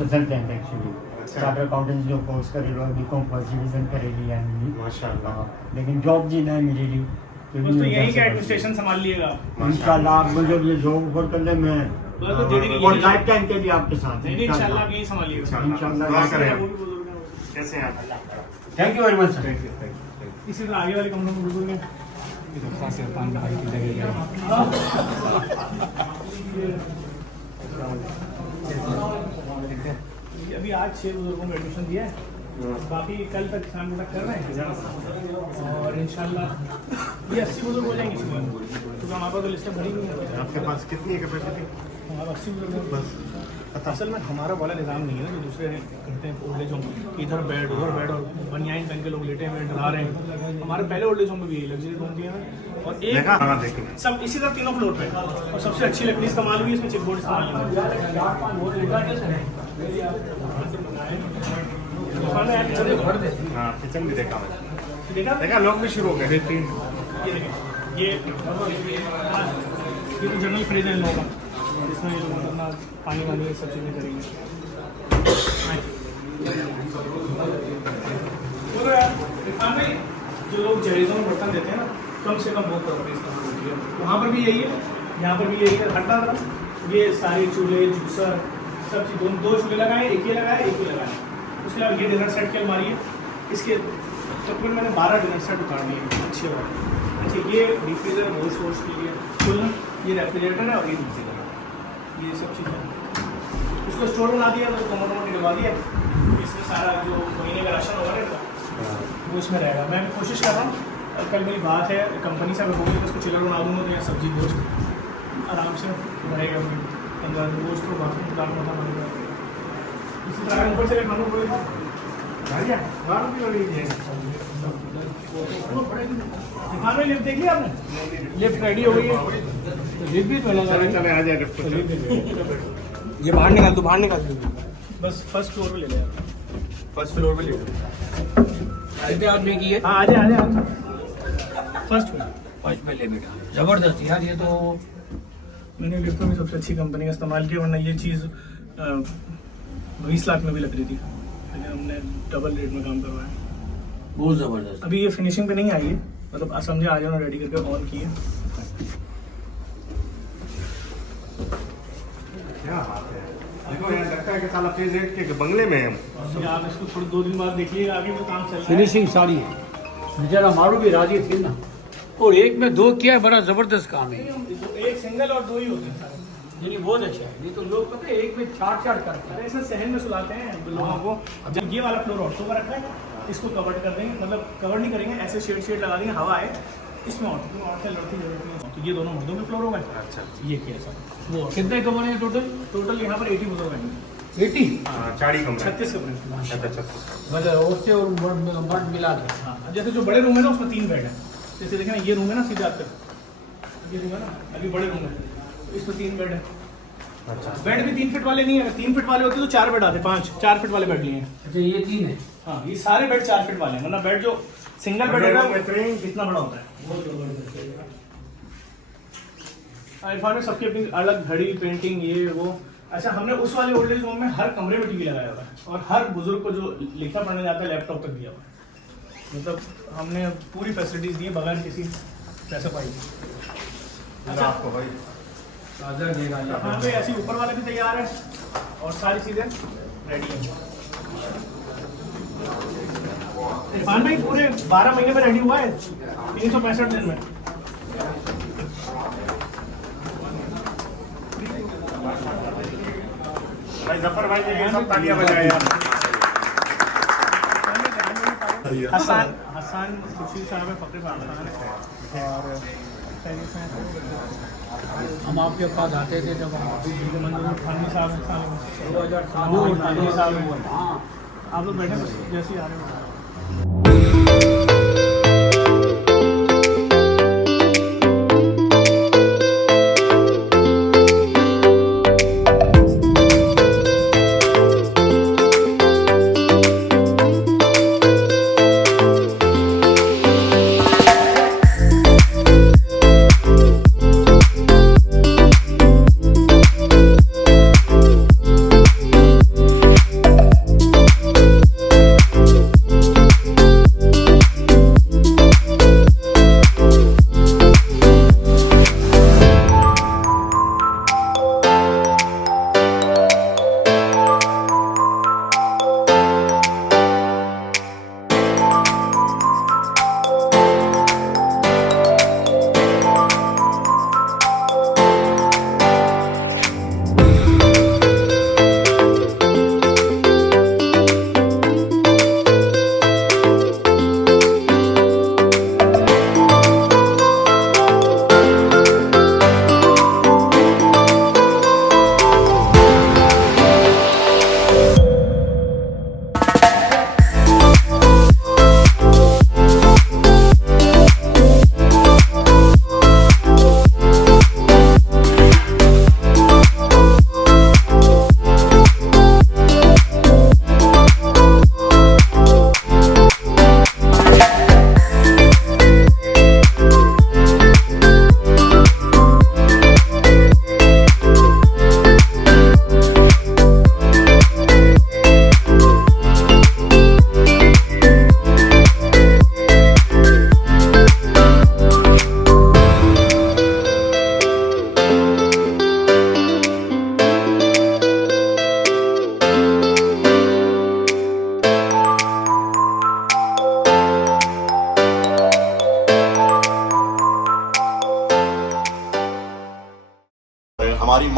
Result actually charter accountancy जो course करेलो BCom first division करेली यानी माशाल्लाह। लेकिन जॉब जी नहीं मिलेली बस तो यही कि एडमिनिस्ट्रेशन संभाल लिएगा इंशाल्लाह आप मुझे ये जॉब ऑफर कर ले मैं बस तो दे देंगे और लाइफ टाइम के लिए आपके साथ हैं इंशाल्लाह आप यही संभालिएगा इंशाल्लाह दुआ करें। वो भी बुजुर्ग हैं। कैसे हैं आप? Thank you very much sir thank you. इसी तरह आगे वाले कमरों में बुजुर्ग हैं अभी आज 6 बुजुर्गों को एडमिशन दिया है, बाकी कल तक शाम तक कर रहे हैं और इंशाल्लाह ये 80 बुजुर्ग हो जाएंगे इसमें, क्योंकि हमारे पास तो लिस्टें भरी हुई हैं। आपके पास कितनी है कैपेसिटी? हमारा 80 बुजुर्ग हैं। बस असल में हमारा वाला निज़ाम नहीं है ना जो दूसरे करते हैं ओल्ड एज होम, इधर बेड उधर बेड और बनियाइन पहन के लोग लेटे हुए डरा रहे हैं। हमारे पहले ओल्ड एज होम में भी लग्जरी रूम दिए हैं और एक देखा? हाँ देखेंगे। सब इसी तरह तीनों फ्लोर पे और सबसे अच्छी लकड़ी इस्तेमाल हुई, इसमें चिपबोर्ड इस्तेमाल नहीं हुआ। हाँ किचन भी देखा मैंने। देखा देखा लोग भी शुरू हो गए। ये देखिए ये तो जनरल फ्रिज है इन लोगों का, जिसमें ये लोग अपना पानी वानी ये सब चीज़ें करेंगे। हाँ भाई, जो लोग जहेज़ों में बर्तन देते हैं ना, कम से कम वो प्रॉपर्टी इस्तेमाल होती है। वहाँ पर भी यही है, यहाँ पर भी यही है। हटा था ये सारे चूल्हे जूसर सब चीज़, दो चूल्हे लगाए, एक ही लगाए, एक ही लगाए। उसके अलावा ये डिनर सेट की अलमारी है, इसके तकरीबन मैंने 12 डिनर सेट उतार लिए अच्छे वाले। अच्छा ये डीप फ्रीजर रोस्ट वोस्ट के लिए फुल, ये रेफ्रिजरेटर है और ये डीप फ्रीजर है, ये सब चीज़ें उसको स्टोर बना दिया, तो कमर वमर निकलवा दिया, इसमें सारा जो महीने का राशन होगा ना वो इसमें रहेगा। मैं भी कोशिश कर रहा हूँ, कल मेरी बात है कंपनी से, अगर होगी तो उसको चिलर बना दूँगा तो यहाँ सब्जी गोश्त आराम से रहेगा। अंदर गोश्त को बाकी निकालना होता बनेगा। इसी तरह ऊपर से खाना पड़ेगा। दुकान में लिफ्ट देखी आपने? लिफ्ट रेडी हो गई है, तो लिफ्ट भी पहले चले आ जाए। ये बाहर निकाल दो, बाहर निकाल दो। बस फर्स्ट फ्लोर पे ले ले। फर्स्ट फ्लोर पे कितने आदमी की है? हाँ आ जाए फर्स्ट फ्लोर। फर्स्ट पे ले बेटा, जबरदस्त यार। ये तो मैंने लिफ्ट में सबसे अच्छी कंपनी का इस्तेमाल किया, वरना ये चीज़ 20 लाख में भी लग रही थी, लेकिन हमने डबल रेट में काम करवाया। बहुत जबरदस्त। अभी ये फिनिशिंग पे नहीं आई है, मतलब समझे आ जाना रेडी करके ऑन किए। क्या बात है। देखो यहाँ लगता है कि साला फेज 8 के बंगले में है हम। अभी आप इसको थोड़ी 2 दिन बाद देखिए, आगे भी काम चल रहा है। फिनिशिंग सारी है, बेचारा मारू भी राजी थे ना। और एक में 2 किया है, बड़ा जबरदस्त काम है। एक सिंगल और 2 ही होते हैं। नहीं बहुत अच्छा है, नहीं तो लोग पता है एक में 4 करते हैं। अरे सर सहन में सुलाते हैं लोगों को। जब ये वाला फ्लोर ऑटो का रखा है, इसको कवर कर देंगे, मतलब कवर नहीं करेंगे, ऐसे शेड लगा देंगे, हवा है इसमें ऑटो लड़ती जरूरत नहीं। तो ये दोनों मर्दों के फ्लोर हो गए। अच्छा ये किया सर। वो कितने कमरे हैं टोटल? टोटल यहाँ पर 80 बुजुर्ग आएंगे। 80 चाड़ी कमरे। 36 कमरे। अच्छा 36। मतलब औरतें और मर्द मिला के। हाँ, जैसे जो बड़े रूम है ना उसमें 3 बेड है। जैसे देखें ना, ये रूम है ना सीधे आपका, ये रूम है ना, अभी बड़े रूम है तो इसमें 3 बेड है। अच्छा बेड भी 3 फीट वाले नहीं है, 3 फीट वाले होते तो 4 बेड आते, 4 फीट वाले बेड लिए हैं। अच्छा ये 3 है। हाँ ये सारे बेड 4 फीट वाले हैं, मतलब बेड जो सिंगल बेड होगा कितना बड़ा होता है। इरफान में सबकी अपनी अलग घड़ी पेंटिंग ये वो। अच्छा हमने उस वाले ओल्ड एज होम में हर कमरे में टीवी लगाया हुआ है और हर बुजुर्ग को जो लिखना पढ़ने जाता है लैपटॉप तक दिया हुआ है। मतलब हमने पूरी फैसिलिटीज दी बगैर किसी पैसे पाई। अच्छा आपको भाई हाँ पे ऐसी ऊपर वाले भी तैयार है और सारी चीजें रेडी है। इरफान भाई पूरे 12 महीने में रेडी हुआ है, 365 दिन में। भाई जफर भाई ये सब तालियां बजाए यार। हसन खुशी साहब है, फकीर हसन है और हम आपके पास आते थे जब हम मंजूर खानी साहब हैं, 2007 हाँ आप लोग बैठे बस जैसे ही आ रहे हो।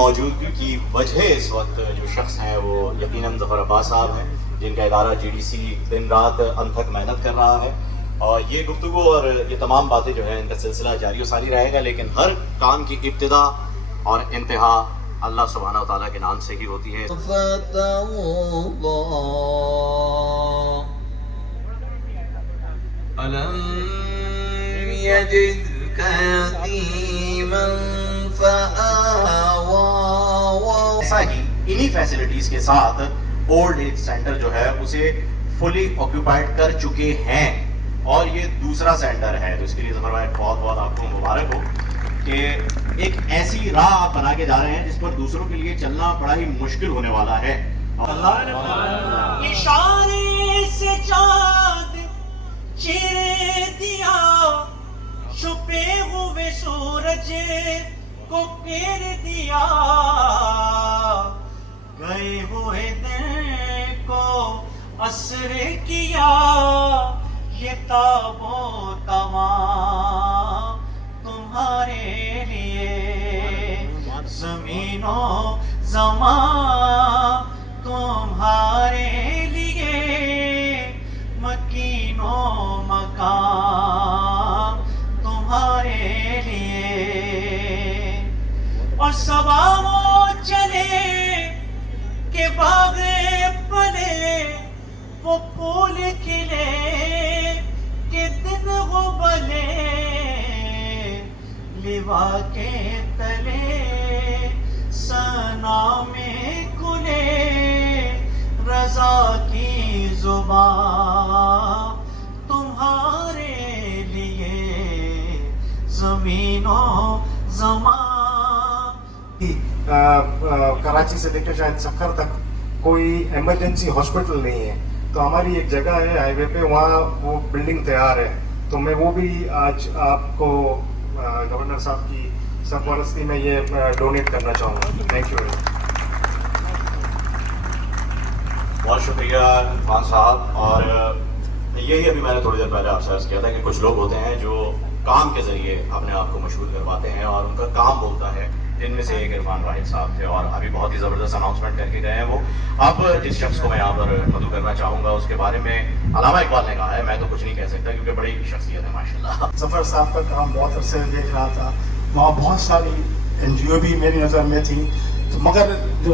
मौजूदगी की वजह इस वक्त जो शख्स हैं वो यकीनन ज़फ़र अब्बास साहब हैं, जिनका इदारा GDC दिन रात अनथक मेहनत कर रहा है। और ये गुफ्तगू और ये तमाम बातें जो है इनका सिलसिला जारी सारी रहेगा, लेकिन हर काम की इब्तिदा और इंतहा अल्लाह सुब्हानहू व तआला के नाम से ही होती है। ऐसा ही इन्हीं फैसिलिटीज के साथ ओल्ड एज सेंटर जो है उसे फुली ऑक्यूपाइड कर चुके हैं और ये दूसरा सेंटर है। तो इसके लिए ज़फ़र भाई बहुत बहुत आपको मुबारक हो कि एक ऐसी राह आप बना के जा रहे हैं जिस पर दूसरों के लिए चलना बड़ा ही मुश्किल होने वाला है। इशारे से चाँद चीर दिया, छुपे हुए सूरज को घेर दिया, गए हुए दिन को असर किया, ये ताबो तमाम तुम्हारे लिए, ज़मीनों ज़मान तुम्हारे लिए, मकीनों मकान तुम्हारे लिए। और सवाओं चले के बागे पले, वो फूल खिले के दिन वो बले, लिवा के तले सना में खुले, रजा की जुबान तुम्हारे लिए, जमीनों ज़मान। कराची से लेकर शायद सक्कर तक कोई इमरजेंसी हॉस्पिटल नहीं है, तो हमारी एक जगह है हाईवे पे, वहाँ वो बिल्डिंग तैयार है, तो मैं वो भी आज आपको गवर्नर साहब की सरपरस्ती में ये डोनेट करना चाहूँगा। Thank you. बहुत शुक्रिया इरफान साहब। और यही अभी मैंने थोड़ी देर पहले आपसे अर्ज़ किया था कि कुछ लोग होते हैं जो काम के ज़रिए अपने आप को मशहूर करवाते हैं और उनका काम बोलता है। इनमें से एक इरफान वाहिद साहब थे और अभी बहुत ही ज़बरदस्त अनाउंसमेंट करके गए हैं वो। अब जिस शख्स को मैं यहाँ पर मदू करना चाहूँगा उसके बारे में अलामा इकबाल ने कहा है, मैं तो कुछ नहीं कह सकता क्योंकि बड़ी शख्सियत है माशाल्लाह। ज़फ़र साहब का काम बहुत अरसे देख रहा था, वहाँ बहुत सारी NGO भी मेरी नज़र में थी, तो मगर जो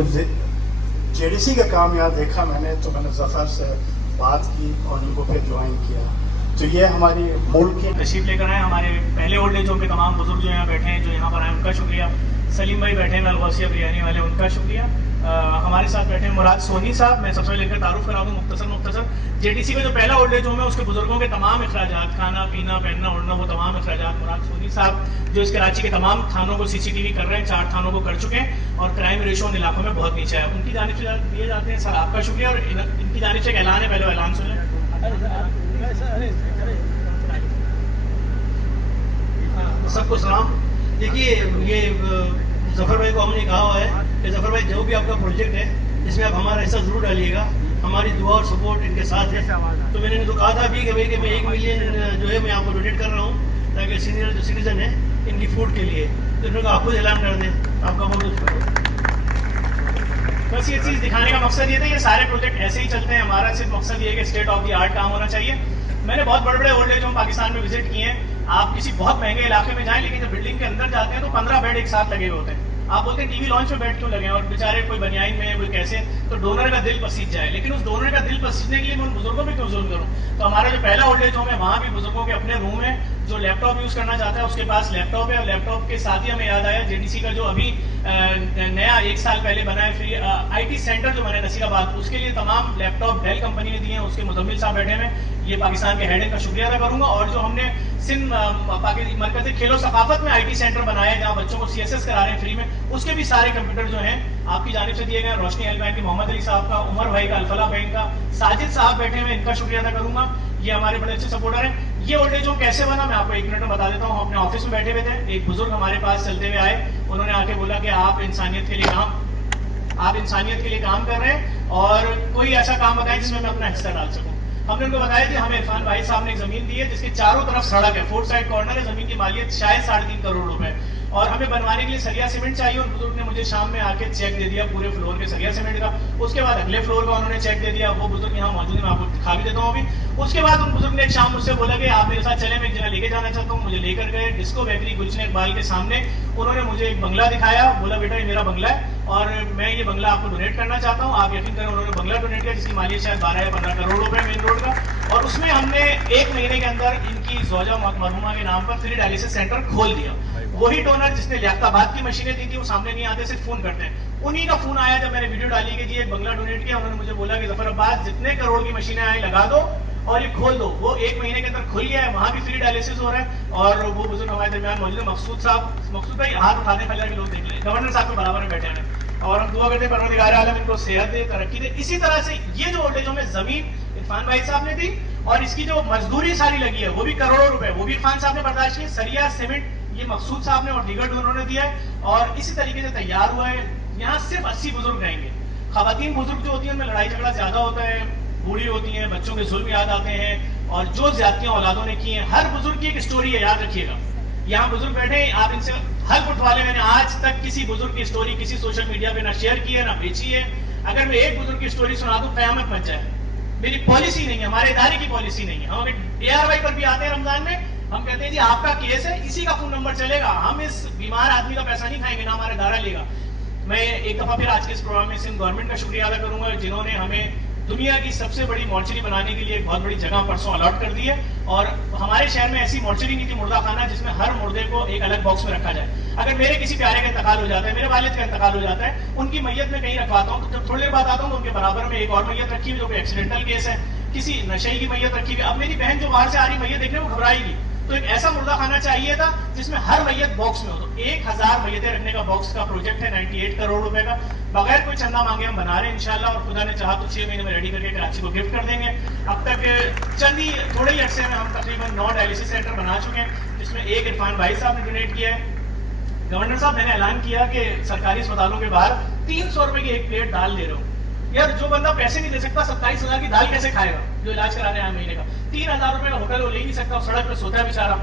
JDC का काम यहाँ देखा मैंने, तो मैंने ज़फ़र से बात की और इनको फिर ज्वाइन किया। तो ये हमारी मुल्क की तशरीफ लेकर आए हमारे पहले ओल्ड एज होम के तमाम बुजुर्ग जो यहाँ बैठे हैं, जो यहाँ पर आए उनका शुक्रिया। सलीम भाई बैठे हैं अलगौसिया बिरयानी वाले, उनका शुक्रिया। हमारे साथ बैठे हैं मुराद सोनी साहब, मैं सबसे लेकर तारुफ करा दूँ मुख्तसर। JDC का जो पहला ओल्ड एज होम है उसके बुजुर्गों के तमाम अखराजात, खाना पीना पहनना उड़ना, वो तमाम अखराजात मुराद सोनी साहब जो इस कराची के तमाम थानों को CCTV कर रहे हैं, 4 थानों को कर चुके हैं और क्राइम रेशो उन इलाकों में बहुत नीचे है, उनकी जानिब से दिए जाते हैं। सर आपका शुक्रिया। और इनकी जानिब से एक ऐलान है, पहले ऐलान सुन लें। सबको सलाम। देखिए ये ज़फ़र भाई को हमने कहा हुआ है कि ज़फ़र भाई जो भी आपका प्रोजेक्ट है इसमें आप हमारा हिस्सा ज़रूर डालिएगा, हमारी दुआ और सपोर्ट इनके साथ है। तो मैंने तो कहा था अभी कि भाई कि मैं 1 मिलियन जो है मैं आपको डोनेट कर रहा हूँ ताकि सीनियर जो सिटीजन है इनकी फूड के लिए, तो इन्होंने आपको ऐलान कर दें। आपका बहुत बस ये चीज़ दिखाने का मकसद ये था, ये सारे प्रोजेक्ट ऐसे ही चलते हैं। हमारा सिर्फ मकसद ये है कि स्टेट ऑफ द आर्ट काम होना चाहिए। मैंने बहुत बड़े बड़े ओल्ड एज होम पाकिस्तान में विजिट किए हैं। आप किसी बहुत महंगे इलाके में जाएं, लेकिन जब बिल्डिंग के अंदर जाते हैं तो 15 बेड एक साथ लगे हुए होते हैं। आप बोलते हैं टीवी लॉन्च में बेड क्यों लगे हैं, और बेचारे कोई बनियाइन में कोई कैसे, तो डोनर का दिल पसीज जाए। लेकिन उस डोनर का दिल पसीजने के लिए मैं उन बुजुर्गों पे क्यों जुल्म करूँ। तो हमारा जो पहला ओल्ड एज होम है वहाँ भी बुजुर्गों के अपने रूम है, जो लैपटॉप यूज़ करना चाहता है उसके पास लैपटॉप है। और लैपटॉप के साथ ही हमें याद आया JDC का जो अभी नया 1 साल पहले बना है फ्री IT सेंटर जो बना है नसीराबाद, उसके लिए तमाम लैपटॉप डेल कंपनी ने दिए हैं। उसके मुजम्मिल साहब बैठे हैं, ये पाकिस्तान के हेड का शुक्रिया अदा करूंगा। और जो हमने सिंध मरकज़ खेलो सकाफत में IT सेंटर बनाया है जहाँ बच्चों को CSS करा रहे हैं फ्री में, उसके भी सारे कंप्यूटर जो हैं आपकी जानिब से दिए गए। रोशनी हेल्थ बैंक के मोहम्मद अली साहब का, उमर भाई का, अल्फला बैंक का, साजिद साहब बैठे हैं, इनका शुक्रिया अदा करूंगा। ये हमारे बड़े अच्छे सपोर्टर हैं। ये ओल्ड एज होम कैसे बना मैं आपको 1 मिनट में बता देता हूँ। अपने ऑफिस में बैठे हुए थे, एक बुजुर्ग हमारे पास चलते हुए आए, उन्होंने आके बोला कि आप इंसानियत के लिए काम कर रहे हैं और कोई ऐसा काम बताएं जिसमें मैं अपना हिस्सा डाल सकूं। हमने उनको बताया कि हमें इरफान भाई साहब ने एक जमीन दी है जिसके चारों तरफ सड़क है, 4 साइड कॉर्नर है, जमीन की मालियत शायद 3.5 करोड़ रुपए। और हमें बनवाने के लिए सरिया सीमेंट चाहिए। उन बुजुर्ग ने मुझे शाम में आके चेक दे दिया पूरे फ्लोर के सरिया सीमेंट का। उसके बाद अगले फ्लोर का उन्होंने चेक दे दिया। वो बुजुर्ग यहाँ मौजूद है, मैं आपको दिखा भी देता हूँ अभी। उसके बाद उन बुजुर्ग ने एक शाम मुझसे बोला कि आप मेरे साथ चले, मैं एक जगह लेके जाना चाहता हूँ। मुझे लेकर गए डिस्को बेकरी गुलशन इकबाल के सामने। उन्होंने मुझे एक बंगला दिखाया, बोला बेटा ये मेरा बंगला है और मैं ये बंगला आपको डोनेट करना चाहता हूँ। आप यकीन करें उन्होंने बंगला डोनेट किया जिसकी मालियत शायद 12 या 15 करोड़ रुपए मेन रोड का। और उसमें हमने 1 महीने के अंदर इनकी जोजा मरहुमा के नाम पर फ्री डायलिसिस सेंटर खोल दिया। वही डोनर जिसने लियाकताबाद की मशीनें दी थी वो सामने नहीं आते, सिर्फ फोन करते हैं। उन्हीं का फोन आया जब मैंने वीडियो डाली कि जी एक बंगला डोनेट किया। उन्होंने मुझे बोला कि जफर अब्बास जितने करोड़ की मशीनें आई लगा दो और ये खोल दो। वो 1 महीने के अंदर खुल गया है, वहां भी फ्री डायलिसिस हो रहा है। और वो बुजुर्ग हमारे दरमियान मौजूद है मकसूद साहब। मकसूद भाई हाथ उठाने पहले लोग देख ले, गवर्नर साहब के बराबर में बैठे हैं और हम दुआ करते हैं परवरदिगार आलम इनको सेहत दे, तरक्की दे। इसी तरह से ये जो ओल्ड एज होम में जमीन इरफान भाई साहब ने दी और इसकी जो मजदूरी सारी लगी है वो भी करोड़ों रुपए, वो भी इरफान साहब ने बर्दाश्त की। सरिया सीमेंट ये मकसूद साहब ने और दीगर डोनरों ने दिया है और इसी तरीके से तैयार हुआ है। यहाँ सिर्फ 80 बुजुर्ग रहेंगे। खवातीन बुजुर्ग जो होती है उनमें लड़ाई झगड़ा ज्यादा होता है, बूढ़ी होती हैं, बच्चों के जुल्म याद आते हैं और जो ज्यादतियां औलादों ने की हैं। हर बुजुर्ग की एक स्टोरी है, याद रखिएगा। यहाँ बुजुर्ग बैठे हैं, आप इनसे हल्फ उठवा लें। मैंने आज तक किसी बुजुर्ग की स्टोरी किसी सोशल मीडिया पे ना शेयर की है ना बेची है। अगर मैं एक बुजुर्ग की स्टोरी सुना दूं कयामत मच जाए। मेरी पॉलिसी नहीं है, हमारे इदारे की पॉलिसी नहीं है। हम अगर ARY पर भी आते हैं रमजान में, हम कहते हैं जी आपका केस है, इसी का फोन नंबर चलेगा, हम इस बीमार आदमी का पैसा नहीं खाएंगे, ना हमारा इदारा लेगा। मैं एक दफा फिर आज के इस प्रोग्राम में सिंध गवर्नमेंट का शुक्रिया अदा करूंगा जिन्होंने हमें दुनिया की सबसे बड़ी मॉर्चरी बनाने के लिए एक बहुत बड़ी जगह परसों अलॉट कर दी है। और हमारे शहर में ऐसी मॉर्चरी नहीं थी, मुर्दा खाना, जिसमें हर मुर्दे को एक अलग बॉक्स में रखा जाए। अगर मेरे किसी प्यारे का इंतकाल हो जाता है, मेरे वालिद का इंतकाल हो जाता है, उनकी मैयत में कहीं रखवाता हूँ तो जब थोड़ी देर बाद आता हूँ तो उनके बराबर में एक और मैयत रखी हुई जो कोई एक्सीडेंटल केस है, किसी नशे की मैयत रखी हुई। अब मेरी बहन जो बाहर से आ रही मैयत देखने वो घबराएगी, तो एक ऐसा मुर्दा खाना चाहिए था जिसमें हर मैयत बॉक्स में हो। तो 1000 मैयतें रखने का बॉक्स का प्रोजेक्ट है 98 करोड़ रुपए का। बगैर कोई चंदा मांगे हम बना रहे हैं इंशाल्लाह और खुदा ने चाहा तो 6 महीने में रेडी करके कराची को गिफ्ट कर देंगे। अब तक थोड़े ही अरसे में हम तकरीबन 9 डायलिसिस सेंटर बना चुके हैं जिसमें एक इरफान भाई साहब ने डोनेट किया है। गवर्नर साहब मैंने ऐलान किया कि सरकारी अस्पतालों के बाहर 300 रुपए की एक प्लेट दाल दे रहा हूँ। यार जो बंदा पैसे नहीं दे सकता 27,000 की दाल कैसे खाएगा जो इलाज कराने आया महीने का? 3,000 रुपए का होटल वो ले नहीं सकता, सड़क पे सोता है बेचारा।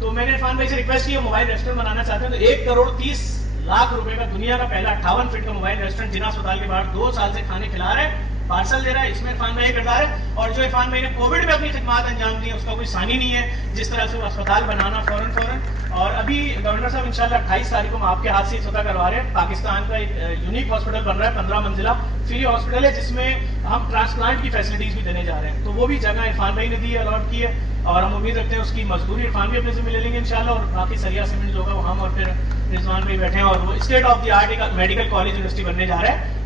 तो मैंने इरफान भाई से रिक्वेस्ट की मोबाइल रेस्टोरेंट बनाना चाहते हैं तो 1 करोड़ 30 लाख रुपए का दुनिया का पहला 58 फीट का मोबाइल रेस्टोरेंट जिना अस्पताल के बाहर 2 साल से खाने खिला रहे हैं, पार्सल दे रहा है। इसमें इरफान भाई किरदार है। और जो इरफान भाई ने कोविड में अपनी खिदमत अंजाम दी है उसका कोई सानी नहीं है। जिस तरह से वो अस्पताल बनाना फौरन और अभी गवर्नर साहब इंशाल्लाह 28 तारीख को हम आपके हाथ से स्वतः करवा रहे हैं। पाकिस्तान का एक यूनिक हॉस्पिटल बन रहा है, 15 मंजिला फ्री हॉस्पिटल है जिसमें हम ट्रांसप्लांट की फैसिलिटीज भी देने जा रहे हैं। तो वो भी जगह इरफान भाई ने दी है, अलॉट की है और हम उम्मीद रखते हैं उसकी मजदूरी इरफान भी अपने से ले लेंगे इंशाल्लाह। और बाकी सरिया सीमेंट जो होगा वो हम और फिर रिजवान भाई बैठे हैं और वो स्टेट ऑफ द आर्ट एक मेडिकल कॉलेज यूनिवर्सिटी बनने जा रहा है।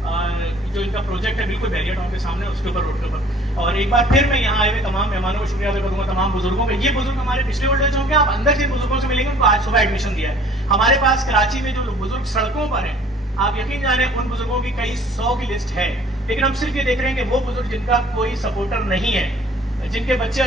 जो इनका प्रोजेक्ट है बिल्कुल बैरियर टाउन के सामने उसके ऊपर रोड के ऊपर। और एक बार फिर मैं यहाँ आए हुए तमाम मेहमानों को शुक्रिया अदा करूंगा, तमाम बुजुर्गों का। ये बुजुर्ग हमारे पिछले ओल्ड एज होम के, आप अंदर जिन बुजुर्गों से मिलेंगे उनको आज सुबह एडमिशन दिया है। हमारे पास कराची में जो बुजुर्ग सड़कों पर हैं, आप यकीन जाने उन बुजुर्गों की कई 100 की लिस्ट है। लेकिन हम सिर्फ ये देख रहे हैं कि वो बुजुर्ग जिनका कोई सपोर्टर नहीं है, जिनके बच्चे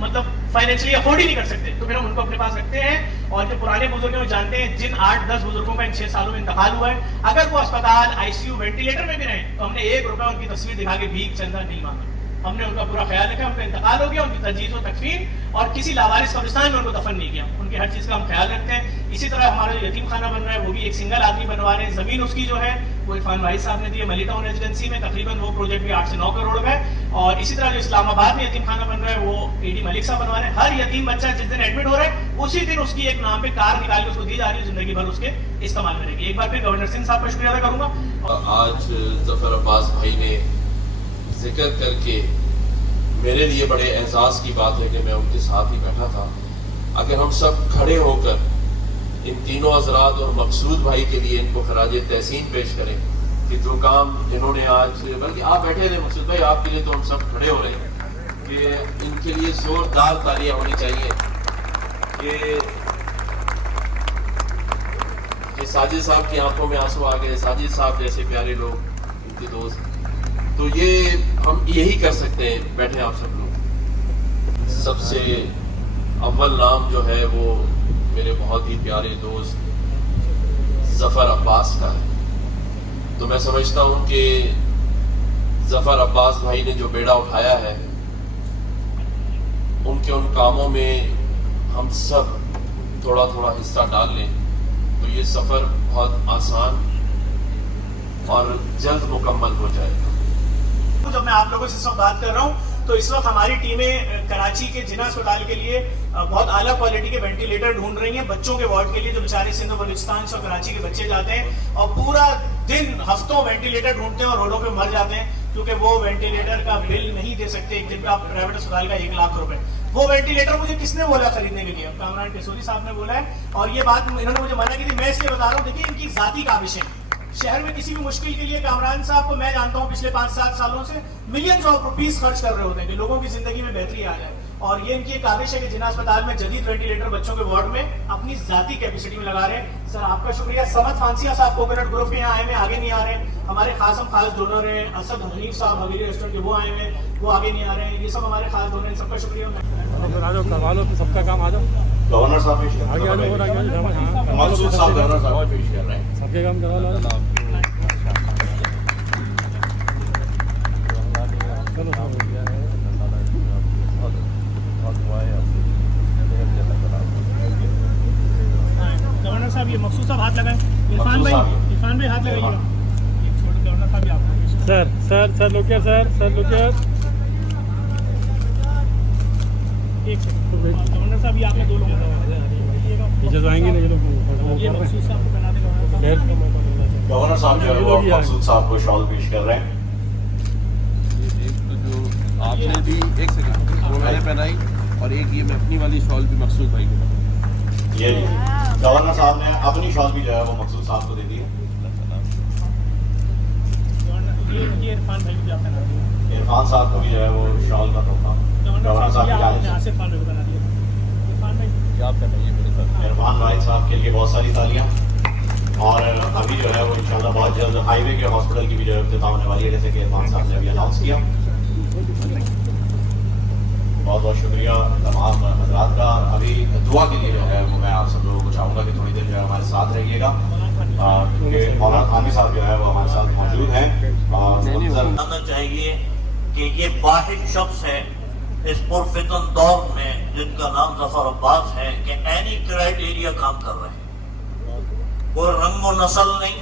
मतलब फाइनेंशियली अफोर्ड ही नहीं कर सकते, तो फिर हम उनको अपने पास रखते हैं। और जो पुराने बुजुर्ग हैं वो जानते हैं जिन 8-10 बुजुर्गों का इन 6 सालों में इंतकाल हुआ है, अगर वो अस्पताल ICU वेंटिलेटर में भी रहे तो हमने 1 रुपया उनकी तस्वीर दिखा के भीख चंदा नहीं मांगा। हमने उनका पूरा ख्याल रखा, उनका इंतकाल हो गया, उनकी तजहीज़ और तकफीन और किसी लावारिस कब्रिस्तान में उनको दफन नहीं किया। उनकी हर चीज का हम ख्याल रखते हैं। इसी तरह हमारा जो यतीम खाना बन रहा है वो भी एक सिंगल आदमी बनवा रहे हैं। जमीन उसकी जो है वो इरफान भाई साहब ने दी है मली टाउन रेजिडेंसी में, तकरीबन वो प्रोजेक्ट भी 8 से 9 करोड़ का है। और इसी तरह जो इस्लामाबाद में यतीम खाना बन रहा है वो AD मलिक साहब बनवा रहे हैं। हर यतीम बच्चा जिस दिन एडमिट हो रहा है उसी दिन उसकी एक नाम पे कार निकाल के उसको दी जा रही है, जिंदगी भर उसके इस्तेमाल में रहेगी। एक बार फिर गवर्नर सिंह साहब का शुक्रिया अदा करूंगा। आज जफर अब्बास भाई ने जिक्र करके मेरे लिए बड़े एहसास की बात है कि मैं उनके साथ ही बैठा था। अगर हम सब खड़े होकर इन तीनों हजरात और मकसूद भाई के लिए इनको खराज तहसीन पेश करें कि जो काम जिन्होंने आज, बल्कि आप बैठे थे मकसूद भाई, आपके लिए तो हम सब खड़े हो रहे हैं कि इनके लिए जोरदार तालियां होनी चाहिए कि साजिद साहब की आंखों में आंसू आ गए। साजिद साहब जैसे प्यारे लोग, इनके दोस्त, तो ये हम यही कर सकते हैं बैठे आप सब लोग। सबसे अव्वल नाम जो है वो मेरे बहुत ही प्यारे दोस्त जफर अब्बास का है। तो मैं समझता हूं कि जफर अब्बास भाई ने जो बेड़ा उठाया है उनके उन कामों में हम सब थोड़ा थोड़ा हिस्सा डाल लें तो ये सफ़र बहुत आसान और जल्द मुकम्मल हो जाएगा। जब मैं आप लोगों से सब बात कर रहा हूँ तो इस वक्त हमारी टीमें कराची के जिना अस्पताल के लिए बहुत आला क्वालिटी के वेंटिलेटर ढूंढ रही हैं बच्चों के वार्ड के लिए, जो बेचारे सिंध और बलूचिस्तान से और कराची के बच्चे जाते हैं और पूरा दिन हफ्तों वेंटिलेटर ढूंढते हैं और रोडों पे मर जाते हैं क्योंकि वो वेंटिलेटर का बिल नहीं दे सकते एक दिन का प्राइवेट अस्पताल का 1 लाख रुपए। वो वेंटिलेटर मुझे किसने बोला खरीदने के लिए? कामरान टेसोरी साहब ने बोला है और ये बात इन्होंने मुझे मना की थी। मैं इसलिए बता रहा हूँ, देखिए इनकी जाती काबिशें शहर में किसी भी मुश्किल के लिए कामरान साहब को मैं जानता हूं पिछले 5-7 सालों से मिलियंस ऑफ रुपीस खर्च कर रहे होते हैं कि लोगों की जिंदगी में बेहतरी आ जाए। और ये इनकी एक काबिश है कि जिना अस्पताल में जदीद वेंटिलेटर बच्चों के वार्ड में अपनी जाती कैपेसिटी में लगा रहे हैं। सर आपका शुक्रिया। समद फांसिया साहब कोकोनट ग्रुप के यहाँ आए हुए, आगे नहीं आ रहे। हमारे खास डोनर हैं असद हनीफ साहब हवेली रेस्टोरेंट के, वो आए हुए, वो आगे नहीं आ रहे हैं। ये सब हमारे खास डोनर हैं, सबका शुक्रिया। सबका काम आ जाओ। गवर्नर साहब पेश कर रहे हैं, मकसूद साहब गवर्नर साहब पेश कर रहे हैं। सबके काम करा लो। गवर्नर साहब ये मकसूद साहब हाथ लगाएं। इरफान भाई हाथ लगाइएगा। गवर्नर साहब भी आप सर लुकियर सर लुकियर एक सेकंड। गवर्नर साहब ये आपने 2 लोगों पीछे तो आएंगे नहीं लोग। ये मकसूद साहब को बना देगा। गवर्नर साहब जो है वो मकसूद साहब को शॉल पेश कर रहे हैं। एक तो जो आपने भी, एक सेकंड, वो मैंने पहनाई और एक ये मैं अपनी वाली शॉल भी मकसूद भाई को। ये गवर्नर साहब ने अपनी शॉल भी जो है वो मकसूद साहब को दे दी है। ये इरफान भाई भी आप बना दिए। इरफान साहब को भी जो है वो शॉल का तोहफा गवर्नर साहब की जानिब से। आसिफ खान भाई बना दिया। इरफान भाई आप पहनाइए मेरे साथ। इरफान भाई साहब के लिए बहुत सारी तालियां। और अभी जो है वो इंशाल्लाह बहुत जल्द हाईवे के हॉस्पिटल की भी जो है इफ्तिताह होने वाली है, जैसे कि इरफान साहब ने अभी अनाउंस किया। बहुत बहुत शुक्रिया तमाम हजरात का। अभी दुआ के लिए जो है वो मैं आप सब लोगों को चाहूँगा कि थोड़ी देर जो है हमारे साथ रहिएगा, क्योंकि मौलाना खानी साहब जो है वो हमारे साथ मौजूद हैं। और जानना चाहिए कि ये वाहिद शख्स है इस पुरफितन दौर में जिनका नाम जफर अब्बास है कि एनी क्राइटेरिया काम कर रहे हैं। कोई रंग व नस्ल नहीं,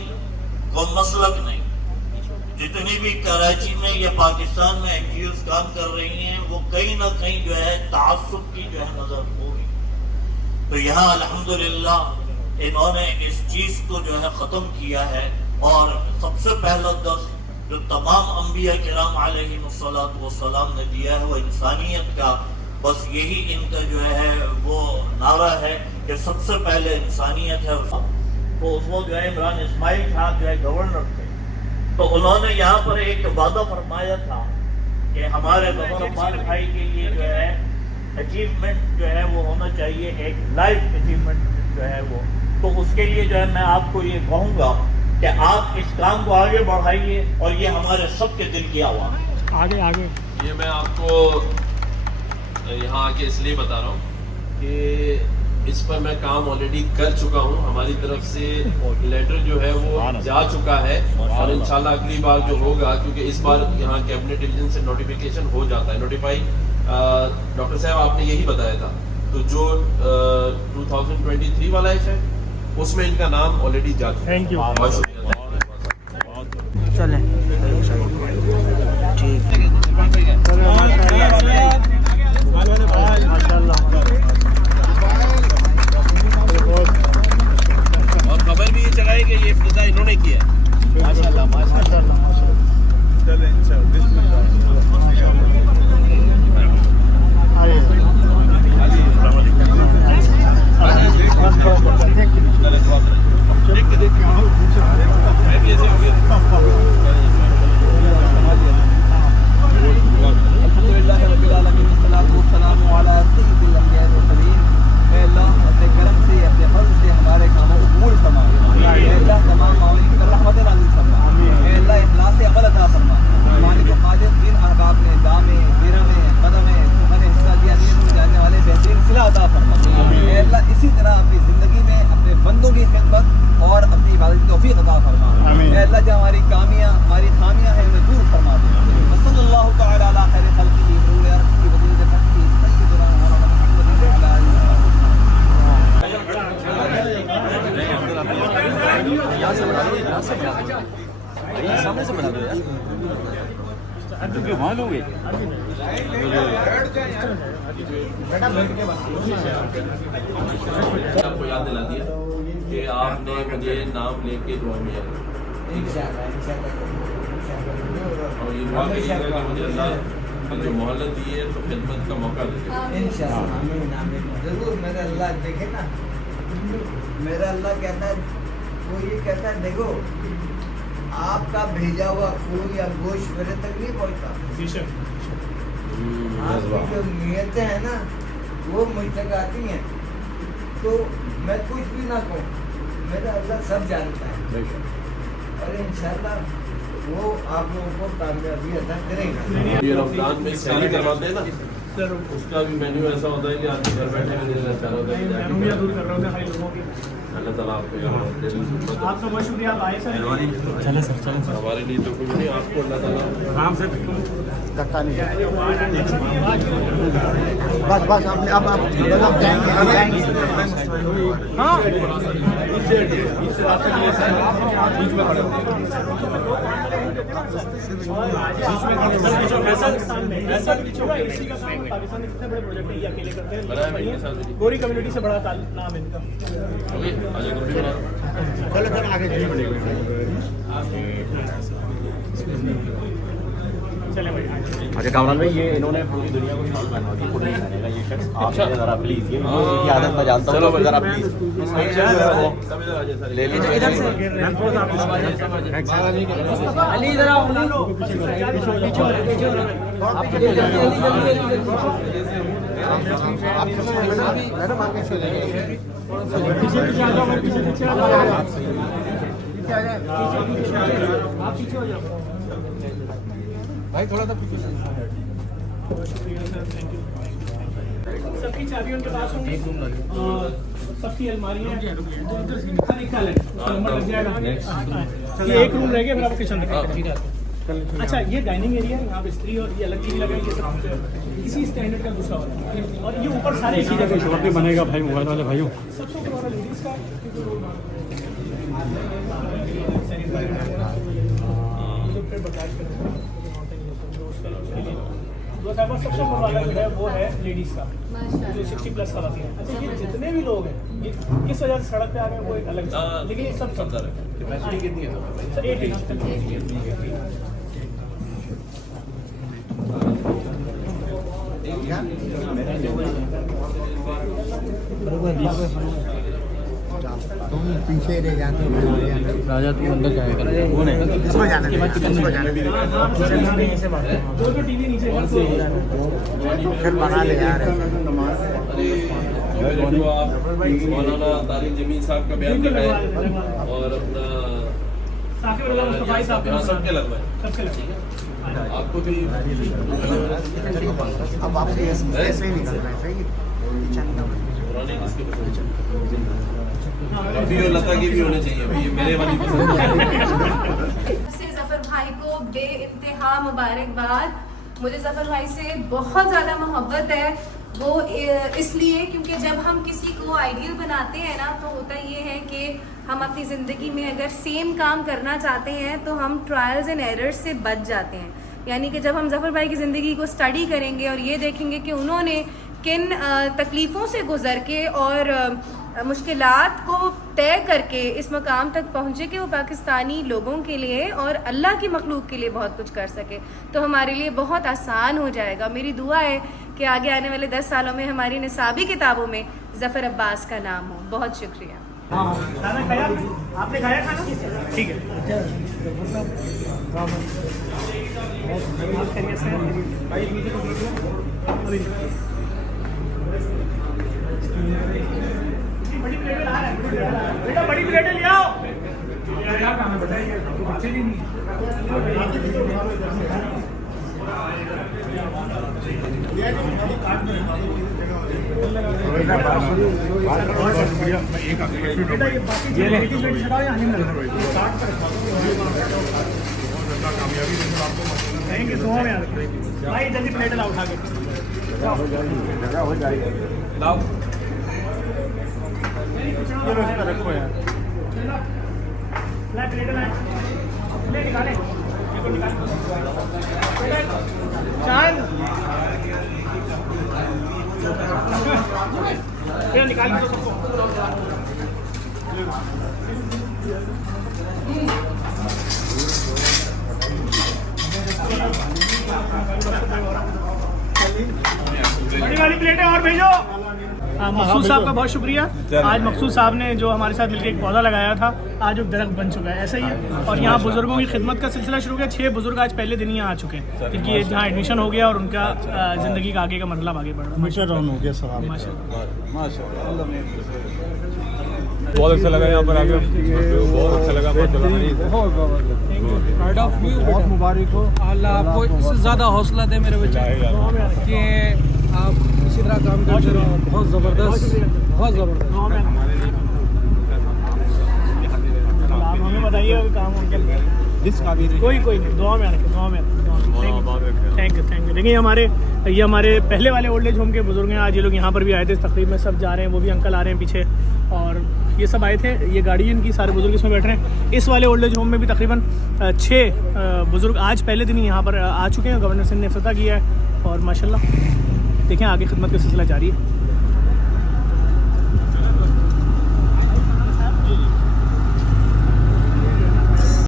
कोई मसलक नहीं। जितनी भी कराची में या पाकिस्तान में NGOs काम कर रही हैं वो कहीं ना कहीं जो है तासुब की जो है नजर होगी। तो यहाँ अल्हम्दुलिल्लाह इन्होंने इस चीज को जो है खत्म किया है। और सबसे पहला दर्स जो तमाम अंबिया किराम अलैहिमुस्सलातु वस्सलाम ने दिया है वो इंसानियत का, बस यही इनका जो है वो नारा है कि सबसे पहले इंसानियत है। तो उसको जो है इमरान इस्माइल साहब जो है गवर्नर थे, तो उन्होंने यहाँ पर एक वादा फरमाया था कि हमारे जफर अब्बास भाई के लिए जो है अचीवमेंट जो है वो होना चाहिए, एक लाइफ अचीवमेंट जो है वो। तो उसके लिए जो है मैं आपको ये कहूँगा कि आप इस काम को आगे बढ़ाइए और ये हमारे सबके दिल की आवाज़। आगे ये मैं आपको यहाँ आके इसलिए बता रहा हूँ कि इस पर मैं काम ऑलरेडी कर चुका हूँ। हमारी तरफ से लेटर जो है वो जा चुका है और इंशाल्लाह अगली बार जो होगा, क्योंकि इस बार यहाँ कैबिनेट डिवीजन से नोटिफिकेशन हो जाता है, नोटिफाई डॉक्टर साहब आपने यही बताया था। तो जो 2023 वाला है उसमें इनका नाम ऑलरेडी जा चुका है। Thank you. बहुत शुक्रिया। चलें और खबर भी ये चलाई कि ये इफ्तिताह इन्होंने किया। माशाल्लाह माशाल्लाह। देख के वहाँ लोगे आपको याद दिला दिया कि आपने मुझे नाम लेके दुआ में और ये दुआ करिएगा कि मुझे अल्लाह की जो मोहलत दी है तो खिदमत का मौका दे जरूर मेरा अल्लाह देखे ना, मेरा अल्लाह कहता है, वो ये कहता है देखो आपका भेजा हुआ खून या गोश्त मेरे तक नहीं पहुंचता, आपकी जो नीयतें हैं ना वो मुझ तक आती हैं, तो मैं कुछ भी ना कहूँ, मेरा अल्लाह सब जानता है और इंशाल्लाह वो आप लोगों को कामयाबी अदा करेगा। ये रमजान में सारी करवाते हैं ना, उसका भी मेन्यू ऐसा होता है कि आदमी घर बैठे हुए दिन अच्छा होता है। दूर कर रहे होते हैं हर लोगों की। अल्लाह ताला आपको आपका बहुत शुक्रिया, आप आए सर। चले सर चले हमारे लिए तो कुछ नहीं, आपको अल्लाह ताला आराम से धक्का नहीं। बस बस आपने अब हाँ पाकिस्तान में कितने बड़े प्रोजेक्ट है ये अकेले करते हैं, गोरी कम्युनिटी से बड़ा नाम है इनका। चलो सर आगे चले भाई। अच्छा कामरान भाई, ये इन्होंने पूरी दुनिया को शॉल पहनवा दी, खुद नहीं पहनेगा ये शख्स। आप जरा प्लीज, ये इनकी आदत मैं जानता हूँ, जरा प्लीज ले लीजिए इधर से। अली इधर आओ, मैडम आगे चले भाई थोड़ा सा पीछे। सबकी चाबी उनके पास होंगी, सबकी अलमारियां हर एक का नंबर लग जाएगा। ये एक रूम रह गया, फिर आपको किचन रखेंगे। अच्छा, ये डाइनिंग एरिया है, यहाँ पे स्त्री और ये अलग चीज लगाएंगे, सब इसी स्टैंडर्ड का दूसरा होता है। और ये ऊपर सारे इसी जगह शॉप पे बनेगा भाई, मोबाइल वाले भाइयों। सबसे ऊपर वाला लेडीज का सबसे ऊपर वाला जो है वो है लेडीज का, जो 60+ वाला है। अच्छा, ये जितने भी लोग हैं ये किस वजह से सड़क पे आ रहे हैं वो एक अलग चीज़ है, लेकिन ये सब कैपेसिटी कितनी है? 8 पीछे रह जाते राजा, तू अंदर जाएगा वो नहीं, इसको जाने दे, इसको जाने दे। जो टीवी नीचे फिर बना ले यार। अरे जो आप मौलाना तारिक जमीन साहब का बयान दिखाए और अपना साकिब रज़ा मुस्तफ़ा साहब के सबके लगवाए, सबके लगवाए। आपको भी अब आपसे ऐसे ही निकल रहा है, सही है। रफ़ी और लता की भी होने चाहिए भाई, ये मेरे वाली पसंद है। जफर भाई को बेइंतहा मुबारकबाद। मुझे जफर भाई से बहुत ज़्यादा मोहब्बत है, वो इसलिए क्योंकि जब हम किसी को आइडियल बनाते हैं ना, तो होता ये है कि हम अपनी ज़िंदगी में अगर सेम काम करना चाहते हैं तो हम ट्रायल्स एंड एरर्स से बच जाते हैं। यानी कि जब हम जफर भाई की ज़िंदगी को स्टडी करेंगे और ये देखेंगे कि उन्होंने किन तकलीफ़ों से गुज़र के और मुश्किलात को तय करके इस मकाम तक पहुँचे कि वो पाकिस्तानी लोगों के लिए और अल्लाह की मखलूक के लिए बहुत कुछ कर सके, तो हमारे लिए बहुत आसान हो जाएगा। मेरी दुआ है कि आगे आने वाले 10 सालों में हमारी निसाबी किताबों में ज़फ़र अब्बास का नाम हो। बहुत शुक्रिया। खाना खाया आपने? खाया खाना? ठीक है। बड़ी प्लेटें ला रहा है बेटा, बड़ी प्लेटें ले आओ। क्या खाना बताइए, बच्चे भी नहीं। भाई जल्दी प्लेट लाओ उठा के लाओ, रखो यार, प्लेट ले निकाले। सबको निकाल चांद निकाल दो सबको। बड़ी वाली प्लेटें और भेजो। मकसूद साहब का बहुत शुक्रिया। आज मकसूद साहब ने जो हमारे साथ मिलकर एक पौधा लगाया था, आज वो दरख्त बन चुका है, ऐसा ही है। और यहाँ बुजुर्गों की खिदमत का सिलसिला शुरू किया। 6 बुजुर्ग आज पहले दिन ही यहाँ आ चुके हैं, क्योंकि ये जहाँ एडमिशन हो गया और उनका ज़िंदगी का आगे का मतलब आगे बढ़ रहा है। बहुत अच्छा लगा यहाँ पर आकर, बहुत अच्छा लगा। बहुत मुबारक हो, अल्लाह आपको इससे ज़्यादा हौसला दे मेरे बच्चे कि आप इसी तरह काम करते रहो। बहुत ज़बरदस्त, बहुत ज़बरदस्त। आप हमें बताइए काम जिसका भी कोई नहीं, दुआ में रखें, दुआ में थैंक यू। देखिए ये हमारे पहले वाले ओल्ड एज होम के बुजुर्ग हैं। आज ये लोग यहाँ पर भी आए थे इस तकरीब में, सब जा रहे हैं, वो भी अंकल आ रहे हैं पीछे, और ये सब आए थे। ये गाड़ी इनकी, सारे बुजुर्ग इसमें बैठ रहे हैं। इस वाले ओल्ड एज होम में भी तकरीबन 6 बुजुर्ग आज पहले दिन ही यहाँ पर आ चुके हैं। गवर्नर सिंह ने इफ्तिताह किया है और माशाल्लाह देखें आगे खिदमत का सिलसिला जारी है।